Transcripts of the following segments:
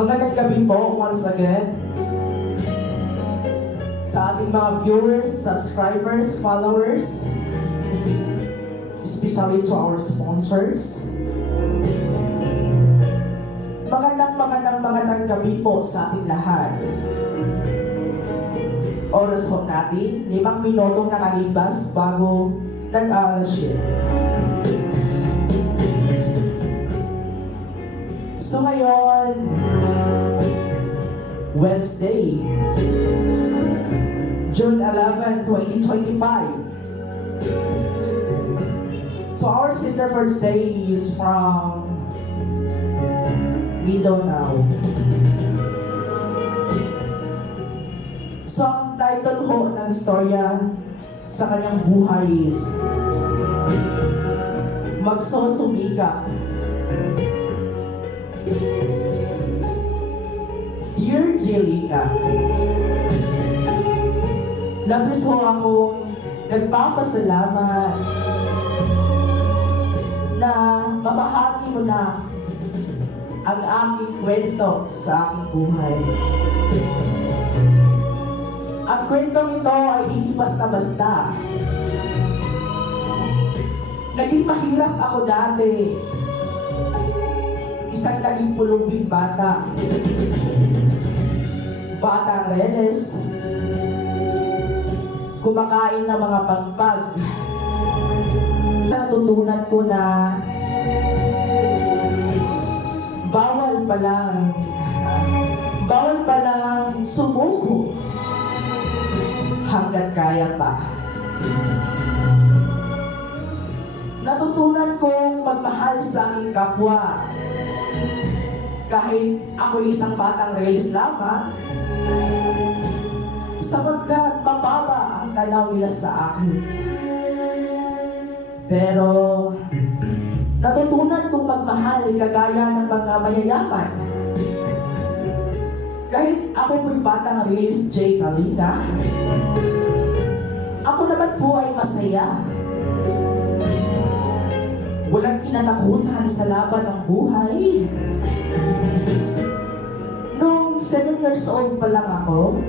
Magandang gabi po once again sa ating mga viewers, subscribers, followers, especially to our sponsors. Magandang gabi po sa ating lahat. Oras po natin, 5 minutong nakalipas bago nag-alas. So ngayon, Wednesday, June 11, 2025. So our sitter for today is from Mindanao. So ang title ho ng storya sa kanyang buhay is Magsusumika. Dear Jelika, labis ho akong nagpapasalamat na mabahagi mo na ang aking kwento sa aking buhay. Ang kwentong ito ay hindi basta-basta. Naging mahirap ako dati. Isang naging pulubing bata. Batang reles. Kumakain ng mga pagpag. Natutunan ko na bawal palang sumuko hanggat kaya pa. Natutunan kong magmahal sa aking kapwa. Kahit ako isang batang reles lamang, sapagkat mababa ang tanaw nila sa akin. Pero natutunan kong magmahal kagaya ng mga mayayaman. Kahit ako po'y batang reles J. Kalinga, ako naman po ay masaya. Walang kinatakutan sa laban ng buhay. Nung 7 years old pa lang ako,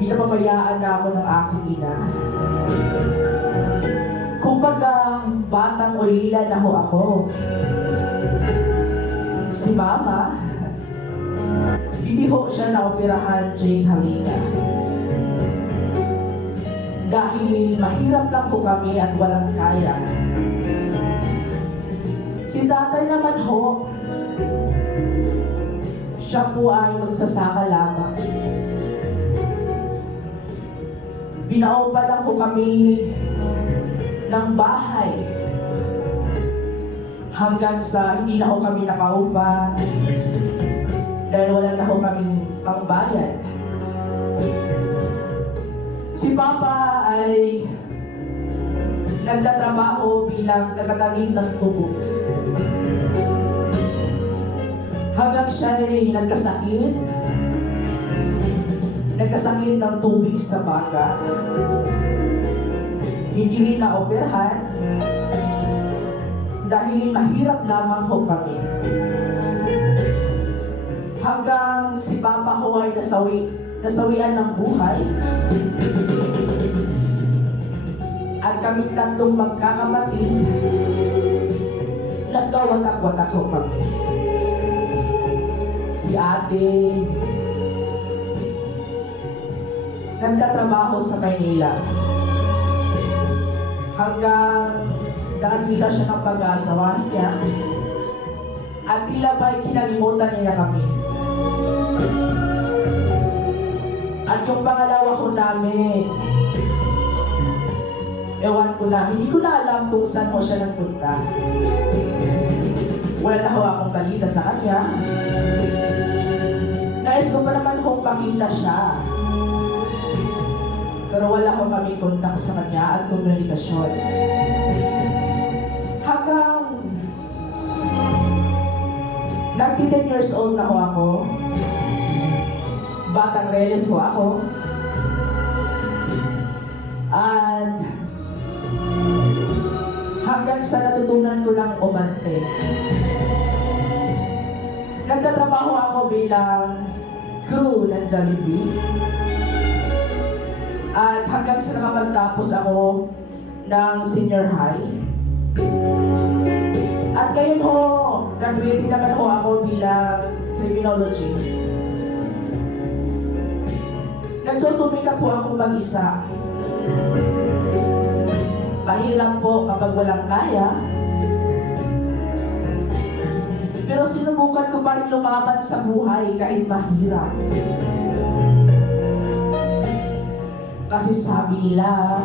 pinapabayaan na ako ng aking ina. Kumbaga, batang ulila na ho ako. Si Mama, hindi ho siya naoperahan J. Kalinga. Dahil mahirap lang po kami at walang kaya. Si tatay naman ho, siya po ay magsasaka lamang. Binaupa lang po kami ng bahay hanggang sa hindi na ho kami nakaupa dahil wala na ho kaming pangbayad. Si Papa ay nagtatrabaho bilang nagtatanim ng tubo. Hanggang siya ay nagkasakit ng tubig sa baga. Hindi rin na-operahan dahil mahirap lamang ho kami. Hanggang si Papa ho ay nasawian ng buhay. At kami tatlong magkakapatid, nagkawatak-watak ho kami. Si ate, nagtatrabaho sa Maynila. Hanggang nakikita siya ng pag-aasawahan niya at tila ba'y kinalimutan niya kami. At yung pangalawa ko namin, ewan ko na, hindi ko na alam kung saan mo siya nagpunta. Wala na ho akong balita sa kanya. Nais ko pa naman kung makita siya. Pero wala ko kami kontak sa kanya at komunikasyon. Hanggang 19 years old na ho ako. Batang reles ho ako. At hanggang sa natutunan ko lang umante. Nagtatrabaho ako bilang crew ng Jollibee. At hanggang sa nakapagtapos ako ng senior high. At ngayon ho, graduating naman ho ako bilang criminology. Nagsusumika po ako mag-isa. Mahirap po kapag walang kaya. Pero sinubukan ko pa rin lumaban sa buhay kahit mahirap. Kasi sabi nila,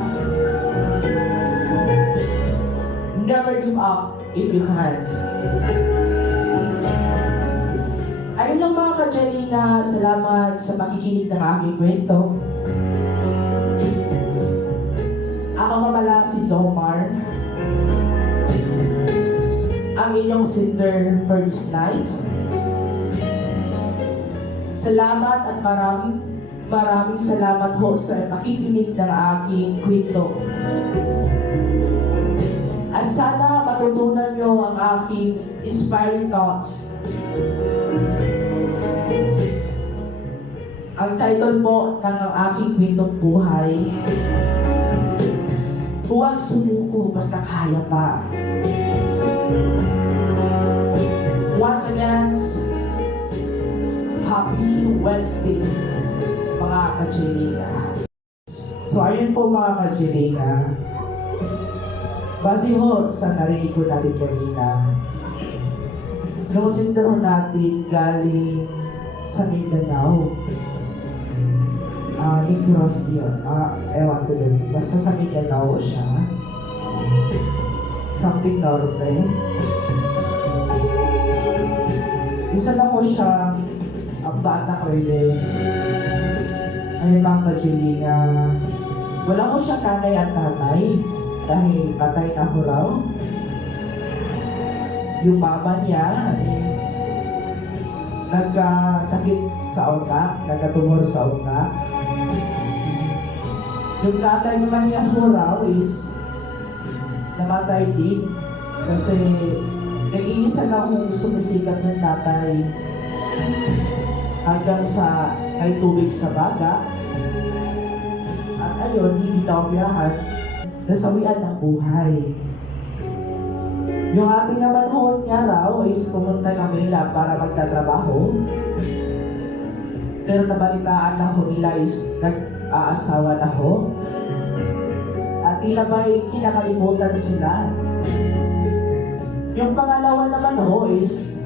never give up if you can't. Ayun lang mga ka-Jelina, salamat sa makikinig ng aking kwento. Ako nga pala si Jomar, ang inyong singer for this night. Salamat at maraming salamat ho sa makikinig ng aking kwento. At sana matutunan nyo ang aking inspiring thoughts. Ang title po ng aking kwentong buhay, huwag sumuko basta kaya pa. Once again, happy Wednesday mga ka-Jelina. So ayun po mga ka-Jelina, base ho sa narinig ko natin kanina, nung sintero natin galing sa Mindanao. Negros yun. Ewan ko din. Basta sa Mindanao siya. Something norte. Isa lang ko siya ang bata Riles. Ayun mga ka-Jelina. Wala ko siya kanay at tatay. Dahil patay na ko raw. Yung mama niya is nagkasakit sa utak, nagkatumor sa utak. Yung tatay naman niya ho raw is namatay din kasi nag-iisa na akong sumisikat ng tatay hanggang sa may tubig sa baga. At ayun, hindi na umiyahan, nasawian ng buhay. Yung ating naman ho niya raw is pumunta ng Manila para magtatrabaho. Pero nabalitaan na ho nila is nag-aasawa na ho. At tila ba'y kinakalimutan sila. Yung pangalawa naman ho is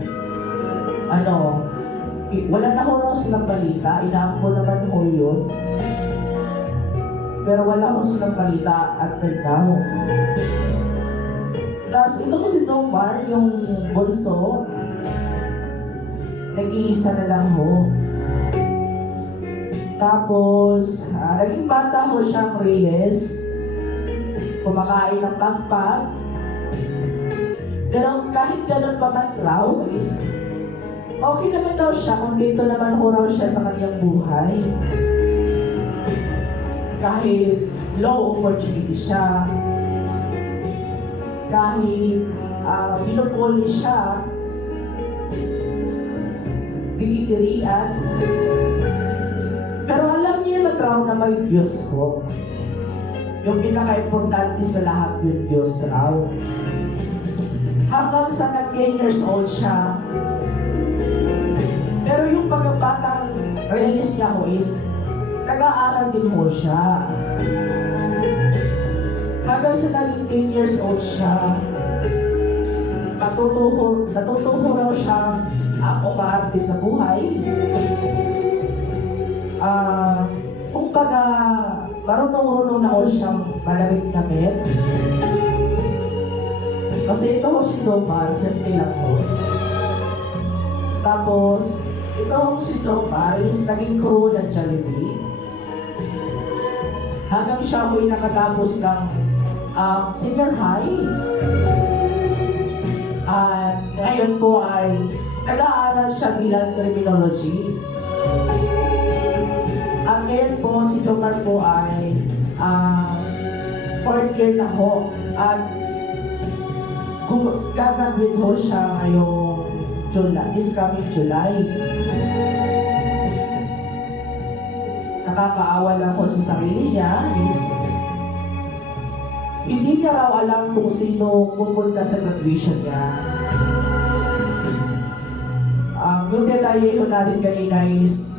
wala na ho raw silang balita. Inaampo naman ho yun. Pero wala ho silang balita at now. Tapos itong si Jomar, yung bunso, nag-iisa na lang ho. Tapos, naging bata ho siyang Riles, kumakain ng pagpag. Pero kahit ganun pa man raw is, okay naman daw siya kung dito naman ho raw siya sa kanyang buhay. Kahit low opportunity siya, kahit pinupuli siya, diri-dirian. Pero alam niya naman raw na may Diyos ho. Yung pinaka-importante sa lahat yung Diyos raw. Hanggang sa nag-10 years old siya. Pero yung pagkabatang release niya ho is, nag-aaral din ho siya. Hanggang sa naging 10 years old siya, natutuho raw siya umaarte sa buhay. Kumbaga, marunong-marunong na ho siyang malamig-lamit. Kasi ito ho si Jomar, simple lang ho. Tapos, ito ho si Jomar is naging crew ng Jollibee. Hanggang siya ho'y nakatapos ng senior high. At ngayon po ay nag-aaral siya bilang criminology. At ngayon po si Jomar po ay 4th year na ho. At gagraduate ho siya ngayong July, this coming July. Nakakaawa lang ko sa sarili niya is hindi niya raw alam kung sino pupunta sa graduation niya. Yung detalye ko natin kanina is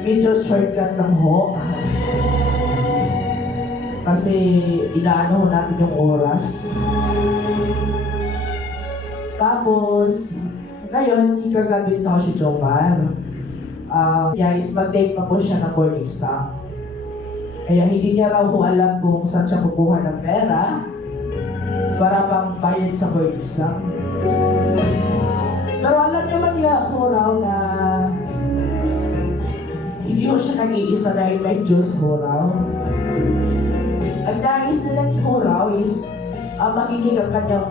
medyo shortcut lang ho. Kasi inaano ho natin yung oras. Tapos, ngayon, ika-graduate na ko si Jomar. Is mag-take pa po siya ng board exam. Kaya hindi niya raw po alam kung saan siya kukuha ng pera para pang bayad sa board exam. Pero alam naman niya ho raw na hindi ho siya nag-iisa dahil may Diyos ho raw. Ang nais nila ni ho raw is makinig ang kanyang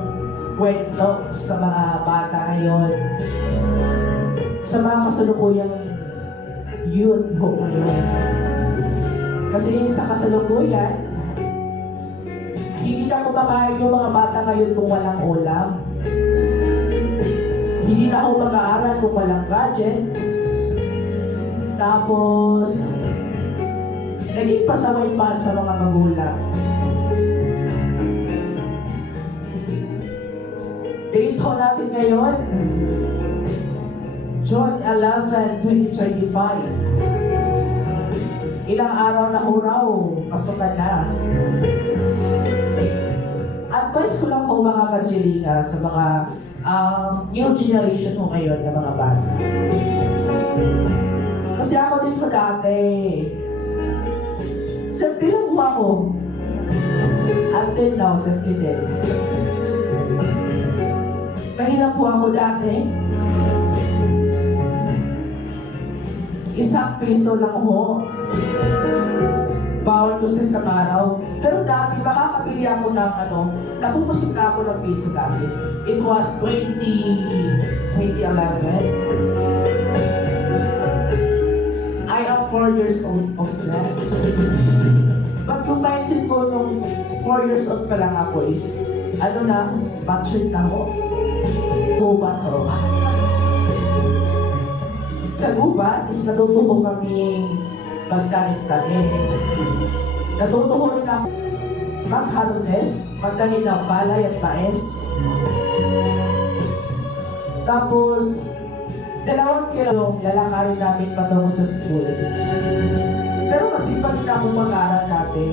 kwento sa mga bata ngayon, sa mga kasalukuyang youth ho ngayon. Kasi sa kasalukuyan, hindi na kumakain yung mga bata ngayon kung walang ulam. Hindi na ako mag-aaral kung walang gadget. Tapos, naging pasaway pa sa mga magulang. Date ho natin ngayon, June 11, 2025. Ilang araw na uraw, pasukan na. Advice ko lang po mga kajilinga sa mga new generation ko ngayon na mga bata. Kasi ako din ko dati, simple lang po ako. Until now, simple din. Mahirap po ako dati. Isang piso lang ho. Bawal ko sa isang araw. Pero dati, makakabili ako ng napupusok na ako ng pizza dati. It was 2011. I am 4 years old of that. But yung mindset ko nung 4 years old pa lang ako is, battery na ako. Gubat ho. Sa gubat is natuto ko kaming magtanim-tanim. Natuto ko rin ako mag-harvest, magtanim ng palay at mais. Tapos, 2 kilo yung lalakarin namin patungo sa school. Pero masipag na akong mag-aaral dati.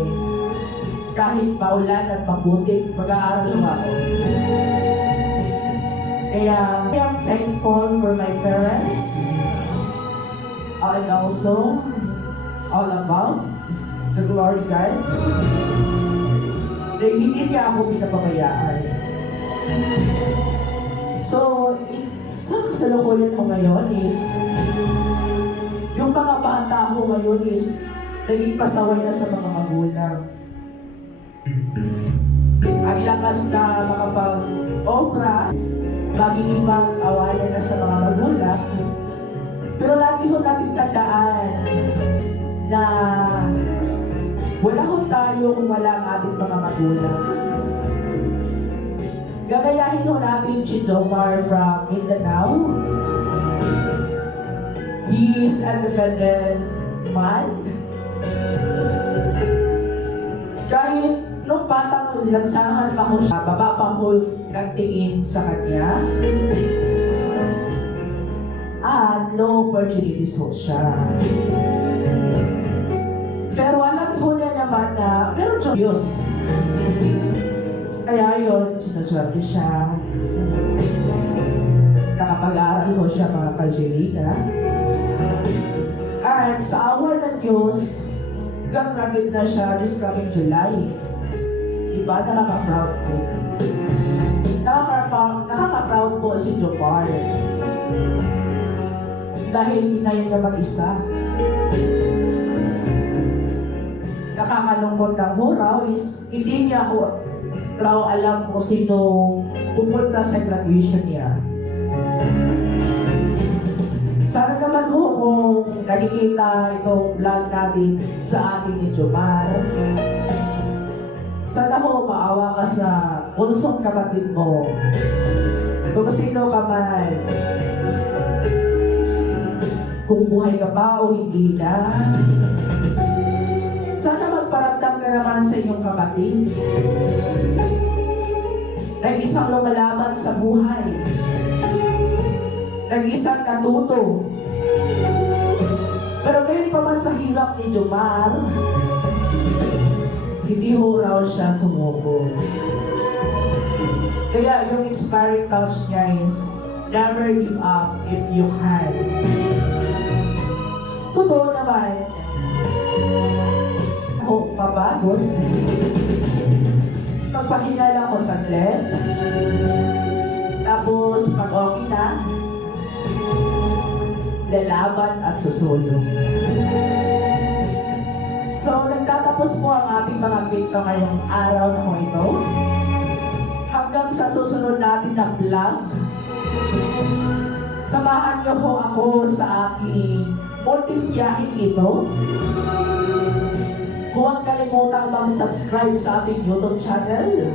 Kahit maulan at maputik, mag-aaral lang ako. Kaya, I am thankful for my parents. And also, all about the glory God. Dahil hindi niya ako pinapabayaan. So, sa kasalukuyan ko ngayon is, yung mga bata ko ngayon is, naging pasaway na sa mga magulang. Ang lakas na makapag-obra, magiging mag-awayan na sa mga magulang. Pero lagi ho natin tandaan na wala ho tayo kung wala ang ating mga magulang. Gagayahin ho natin si Jomar from Mindanao. He is an independent man. Kahit nung batang lansangan pa ho siya, baba pa ho nagtingin sa kanya. At low opportunities ho siya. Pero alam ko na naman na meron siyang Diyos. Kaya yun, sinaswerte siya. Nakapag-aaral ho siya mga kajilinga. At sa awa ng Diyos, graduate na siya this coming July. Diba? Nakaka-proud po. Nakaka-proud po si Jomar. Dahil kinayon niya mag-isa. Nakakalungkot ng huraw is hindi niya raw alam kung sino pupunta sa graduation niya. Sana naman ho kung nakikita itong vlog natin sa atin ni Jomar. Sana ho maawa ka sa punsong kapatid mo Kung sino ka man, kung buhay ka ba o hindi na, sana magparamdam ka naman sa iyong kapatid. Nag-isang lumalaban sa buhay. Nag-isang natuto. Pero gayon pa man sa hirap ni Jomar, hindi ho raw siya sumuko. Kaya yung inspiring thoughts niya is, never give up if you can. Totoo naman, ako papagod. Magpahinga lang ako saglit. Tapos pag okay na, lalaban at susulong. So, nagtatapos po ang ating mga kwento ngayong araw na ito. Hanggang sa susunod natin na vlog, samahan niyo po ako sa aking munting biyaheng ito. Huwag kalimutang mag-subscribe sa ating YouTube channel.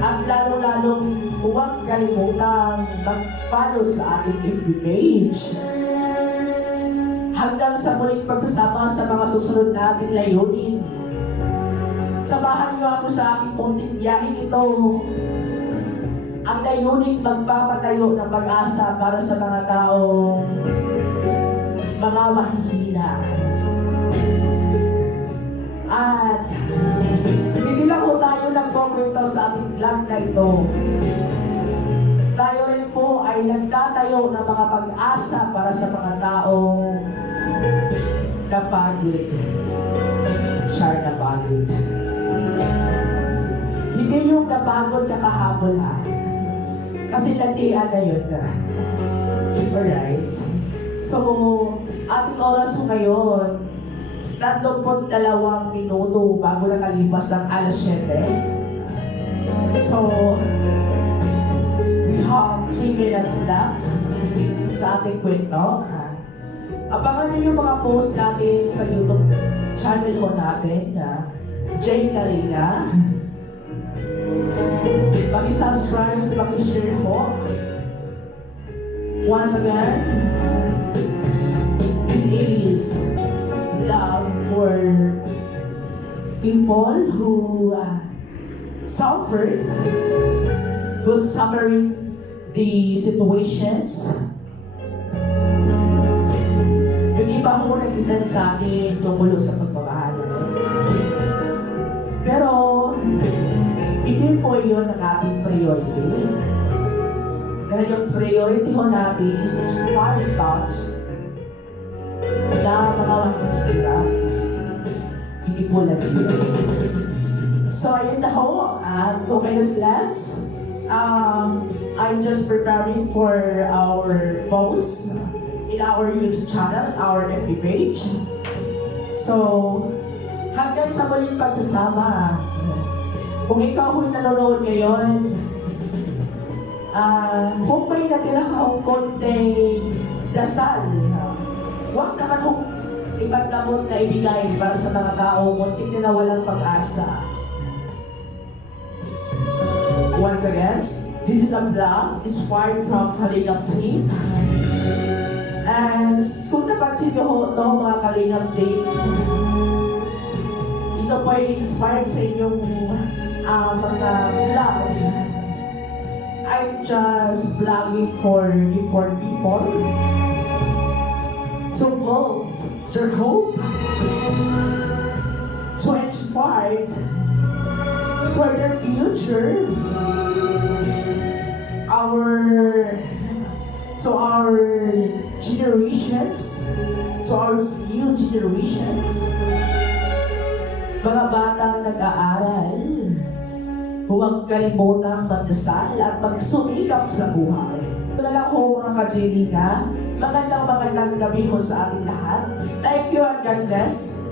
At lalo-lalong huwag kalimutang mag-follow sa ating FB page. Hanggang sa muling pagsasama sa mga susunod nating layunin. Samahan niyo ako sa aking munting biyaheng ito. Ang layunin magpapatayo ng pag-asa para sa mga taong mga mahihina. At hindi lang po tayo nagkokwento sa ating vlog na ito. Tayo rin po ay nagtatayo ng mga pag-asa para sa mga taong napagod. Siya napagod. Hindi yung napagod na kahabol ha. Kasi landian na yun na. Alright? So, ating oras mo ngayon, 32 minuto bago nakalipas ng alas 7. So, we have 3 minutes left sa ating kwento. Abangan niyo yung mga post natin sa YouTube channel ko natin na Jay Kalina. Paki-subscribe, paki-share po. Once again, it is love for people who suffered, who's suffering the situations. Yung iba ko nagsisend sa akin tungkol sa pagmamahal. Pero, hindi po yun ang ating priority. Dahil yung priority ho natin is one touch na mga mahihirap. Hindi po lagi. So, ayun na ho. At okay na slabs. I'm just preparing for our post in our YouTube channel, our FB page. So, hanggang sa muling pagsasama. Kung ikaw ho'y nanonood ngayon, kung may natira kang konting dasal, huwag naman kung ibang gamot na ibigay para sa mga tao muntik na walang pag-asa. Once again, this is a vlog inspired from Kalingap team. And kung napansin nyo ho ito mga Kalingap team, ito po ay inspired sa inyong mga vlog. I'm just vlogging for people to build their hope, to inspire for their future, to our generations, to our new generations. Mga batang nag-aaral, huwag kalimutang magdasal at magsumikap sa buhay. Ito na lang ho mga ka-Jelina, magandang gabi ho sa ating lahat. Thank you and God bless.